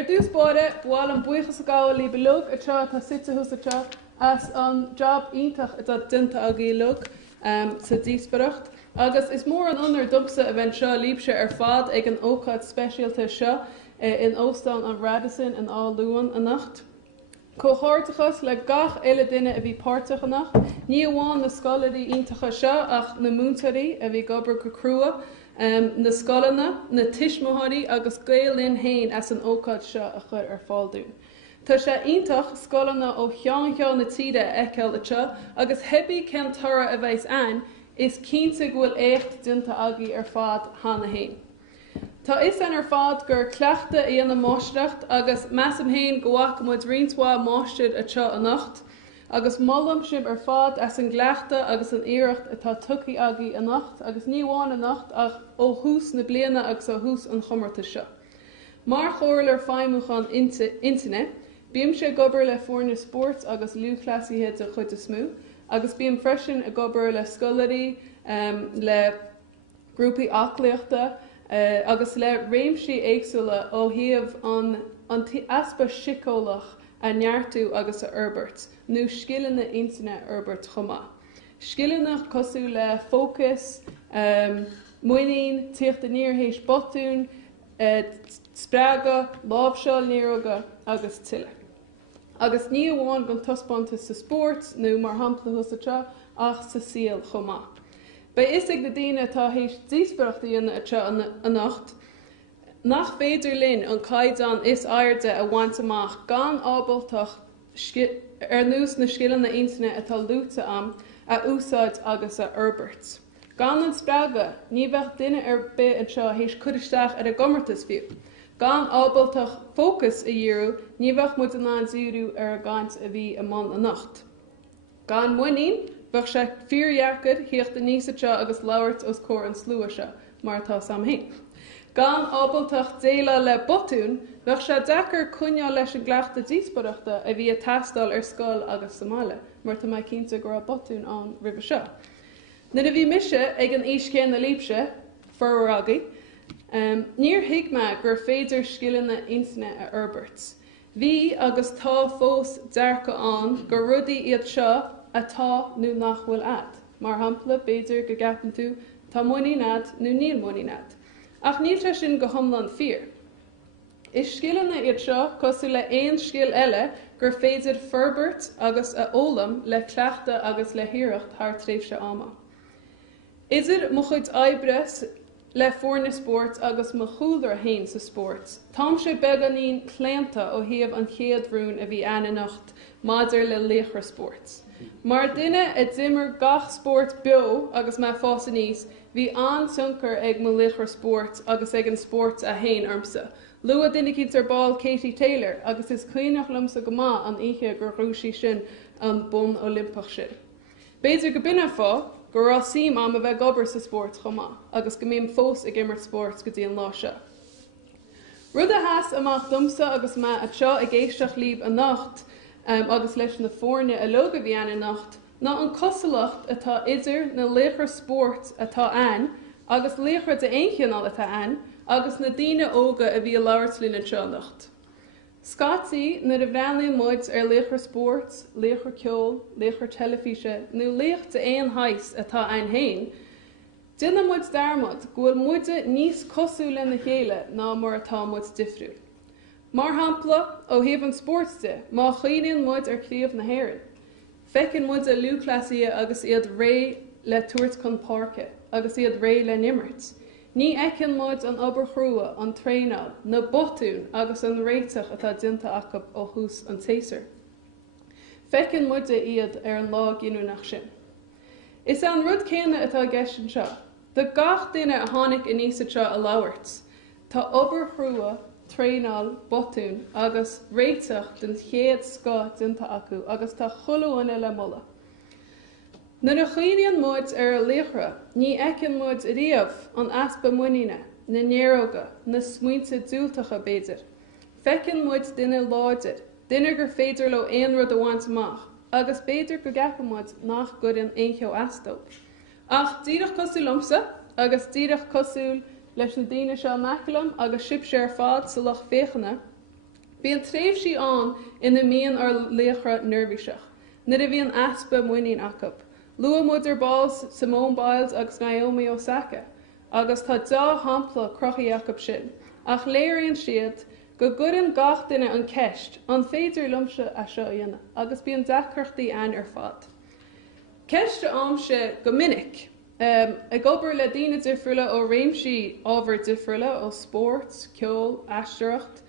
dús báide bhfuil an buchas a gáil lí belog atá tá site hús atá as an job ítach atá dinta a gí log sa díospóireacht. Agus is mór an onar dumsa a bhain seo líbse ar fad ag an ócáid speisialta seo in Óstán an Radisson in á Luain a nacht. Comhairleoirs le gach eile duine a bhí páirteach a nacht, ní amháin na scoilearí iontacha seo ach na múntarí a bhí gobar go crua, na scoileanna, na tiismothirí agus gaolín hain as an ócáid seo a chur ar fáilún. Tá sé iontach scoileanna ó cheann na tíide eiceil ateo agus hebí cén tora a bheith an is cinnte bhfuil écht dinta agaí ar fad hána hain. Tá is an ar fad gur cleachta í an máisteacht agus measam hain gohaach muid riontuá máistead ateo a nacht, agus mollam sib ar fad as an gleachta agus an iirecht atá tucaí agaí a nacht, agus ní bháin a nacht ach ó hús na bliana agus ó hús an chomórtas seo. Mar chomhairleoir feidhmiúcháin intinne, bíonn sé gobar le fórne spóirt agus luúchlasíthe a chud a smú, agus bíonn freisin a gobar le scoilearí, le grúpaí aclaíochta, agus le réimsí éagsúla ó thaobh an easpa sicólach a neartú agus a Herbert, nó scileanna intinne Herbert chomá. Scileanna cosú le fócus, muinín, teacht níorthéis botún, sprága, lábhseáil níróga agus tuile. Agus ní amháin gan tospáanta sa spóirt nó mar hampla husatá ach sa síal chomá. Ba is ag na daoine tá hééis díospóireachta dhéanamh ateo a nacht, nach féidir linn an caighdeán is airde a bhaint amach gan ábaltach ar nús na scileanna intinne atá luúta am a úsáid agus a Herbert. Gan an sprága, ní bheith duine ar bith anseo hééis chuidisteach ar a gomórtas fiú. Gan ábaltach fócus a dhearú, ní bheith muid an zúrú ar a gcaint a bhí a man a nacht. Gan muinín, bheith sé fíorheachad thíocht a níos ateo agus labhairt os cór an slua se, mar tá sam hain. Gan ábaltach déile le botún, bheith sé dechar cúneáil leis an gleachta díospóireachta a bhí a teastáil ar scoil agus Somália, mar tá mai cinnte gur botún an ribh seo. Na a bhí mise ag an íscéan na líbse, forrágaí, níor hiigme gur féidir scileanna intinne a Herbert. Bhí agus tá fós dearcha an gur rudaí iad seo atá nó nach bhfuil ad, mar hampla béidir go gapan tú tá muiníne nó níl muiníne. Ach níl sé sin go hiomlann fíor. Is scileanna iad seo cosú le aon scial eile gur féidir Ferbert agus a ólam le cleachta agus le hiireacht thar tréimhse ama. Idir mo chuid oibres le fórne spóirt agus mo chúltar hain sa spóirt. Tám sé beganín cléanta ó thaobh an chéadhrún a bhí ana nacht maidir le Laochra spóirt. Mar duine a d'imir gach spóirt beo agus me fása níos, bhí an suncar ag mo Laochra spóirt agus ag an spóirt a hain ormsa. Lua duine cinnte ar ball Katie Taylor agus is cuoinech liomsa go maith an oíche gur rúsí sin an bun Olympach sin. Béidir go binne fá, gur rá sim am a bheith gobar sa spóirt chomá, agus go mbíonn fós ag immert spóirt go dtíon lá seo. Rud a heas amach dumsa agus me ateo ag éisteach líb a nacht, agus leis na fórne a loga bhí ana nacht, ná an cosalacht atá idir na Laochra spóirt atá an, agus Laochra de éonchéanál atá an, agus na daoine óga a bhí a labhairt ateo nacht. Scaití na bhreaanlaí muid ar Laochra spóirt, Laochra ceol, Laochra telefíse, nó Laocht de éon hais atá an hain, duine muid darmad ghfuil muide níos cosú le na chéile ná mar atá muid difriú. Mar hampla ó thaobh an spóirte, má chaoineann muid ar críomh na hÉireann. Feiceann muid a luúchlasí agus iad ré le tuairt chun páirce, agus iad ré le nimmert. Ní eicinn muid an obair chrua, an tréinál, na botún agus an réiteach atá dinta acu ó hús an téasar. Feiceann muid iad ar an lá ginúnach sin. Is an rud céanna atá gceist seo. De gach duine a tháinig in níos seo a labhairt. Tá obair chrua, tréinál, botún agus réiteach den chéad scá dinta acu agus tá chulúine le molla. Na chaoineann muid ar Laochra, ní eicinn muid riamh an easpa muiníne, na neirbhíseach, na smaointe diúltacha béidir. Feiceann muid duine láidir, duine gur féidir le aon rud a bhaint amach, agus béidir go gceapfaidh muid nach gcuireann aoncheo eastóil. Ach díreach cosú liomsa, agus díreach cosúil leis na daoine seo maicilam agus sib sé ar fád sa loch féchanna, Bhíonn tréimhsí an ina mian ar Laochra neirbhíseach. Nid a bhíonn easpa muinín acu. Lua muidir bás Simón Biles agus Naomi Osaka, agus tá dá hampla crochaí acu sin, ach léiríonn siad go gcuireann gach duine an cheist, an féidir liomsa a seo dhéanamh, agus bíonn deachreachtaí an ar fad. Ceiste amse go minic, ag obair le daoine difriúla ó réimsí ábhar difriúla ó spóirt, ceol, aisteacht,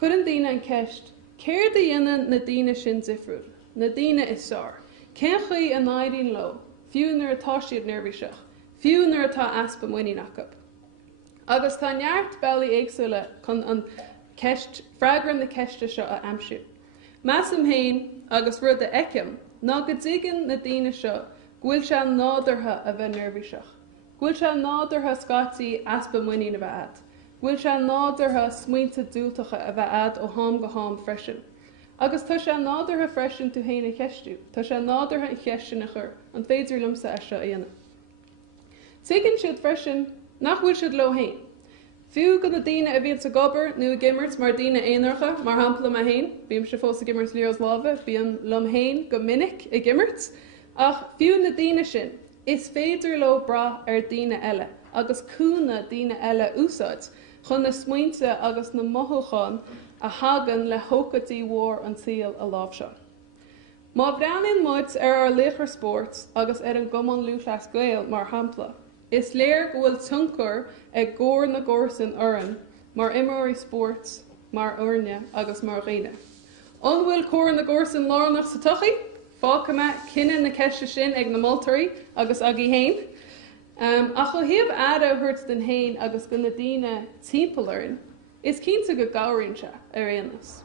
chuireann daoine an cheist, céir de dhéanamh na daoine sin difriúil, na daoine is sár. Cén chuí a naidín lo, fiú nuair atá siad neirbhíseach, fiú nuair atá easpa muinín acu. Agus tá neart bailí éagsúla chun an ceist, freagrann na ceiste seo a aimsiú. Measam héin agus rud a eicem, ná go dtigeann na daoine seo, bhfuil se nádúrtha a bheith neirbhíseach. Bhfuil se nádúrtha scaití easpa muinín a bheith ad. Bhfuil se nádúrtha smaointe diúltacha a bheith ad ó thám go thám freisin. Agus tá sé nádúrtha freisin tú héana cheistú, tá sé nádúrtha an cheiste na chur, an féidir liomsa a seo dhéanamh. Tuigeann siad freisin nach bhfuil siad lo héin. Fiú go na daoine a bhíonn sa gobar nó a gimmert mar daoine éonarcha mar hampla a héin, bíam se fós a gimmert líos lábha, bíon lom héin go minic a gimmert, ach fiú na daoine sin is féidir lo bra ar daoine eile, agus cúna daoine eile úsáid, chun na smaointe agus na mothúcháin a hagan le hócatí mhór an tíal a lábh seo. Má bhreaann muid ar Laochra spóirt agus ar an gcumann luachlas gael mar hampla, is léir go bhfuil tionchar ag gcóir na gcórsan oran mar imóirí spóirt, mar uirne agus mar dhaoine. An bhfuil cóir na gcórsan lárnach sa tuchaí, fácama cinenne na ceiste sin ag na moltarí agus agé héin. Ach go thiamh ada thuirt den héin agus go na daoine timpealainn, is cinnta go gabhraíonn se ar aonas.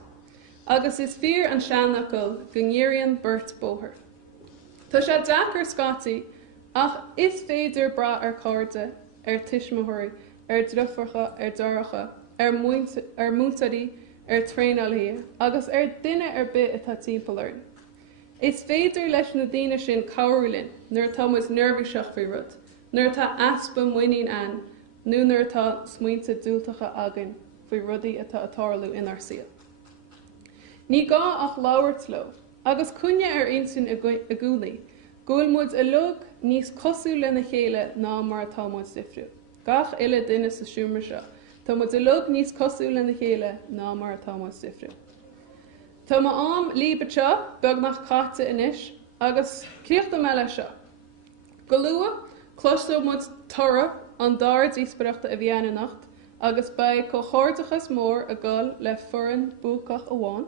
Agus is fear an seanachil go ngéiríonn beirt bóthir. Tá sé deachar scaití, ach is féidir bra ar cáirde, ar tuismitheoirí, ar drufharcha, ar doracha, ar muintarí, ar tréálaí, agus ar duine ar bit atá timpealainn. Is féidir leis na daoine sin cabhrúlinn nuair atá muid neirbhíseach faoi rud, nuair atá easpa muinín an, nó nuair atá smaointe diúltacha agan faoi rudaí atá atárlú inar siad. Ní gá ach labhairt lo, agus cúine ar intin a gúnaí, gúil muid a lug níos cosú le na chéile ná mar atá muid difriú. Gach ile duine sa siúmar seo, tá muid a lug níos cosú le na chéile ná mar atá muid difriú. Tá má am líbe seo beag nach chaite inis, agus críocht am eile seo. Go lua, cloistú muid tora an daoine a bhíanana nacht, agus ba chomórtachas mór a gol le forann búcach amháin.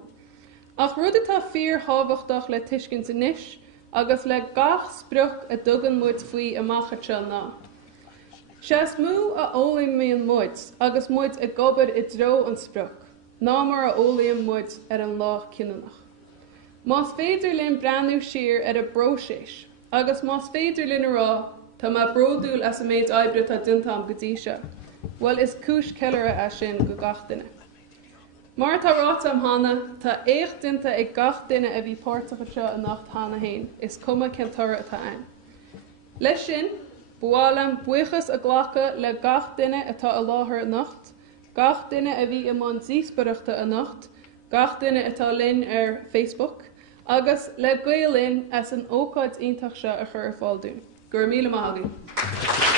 Ach rud atá fíor hábhachtach le tuiscint inis, agus le gach spruch a dugan muid faoi amachcha seo ná. Seas mú a ólaíonn muid, agus muid a gobad I dro an spruch, ná mar a ólaíonn muid ar an lách cinnenach. Más féidir linn breanú siar ar a broséis, agus más féidir linn rá, tá má bródúil as a méid aibre tá dintam go dtí seo. Well is cúis ceilere a sin go gach duine. Mar tá ráta am hána, tá écht dinta ag gach duine a bhí páirteacha seo a nacht hána hain, is cuma cinteara atá ein. Leis sin, bhualam buchas a ghlacha le gach duine atá a láthair a nacht, gach duine a bhí imán díospóireachta a nacht, gach duine atá linn ar Facebook, agus le gaolinn as an ócáid iontaach seo a chur ar fáil dún. Gur míle maith againn.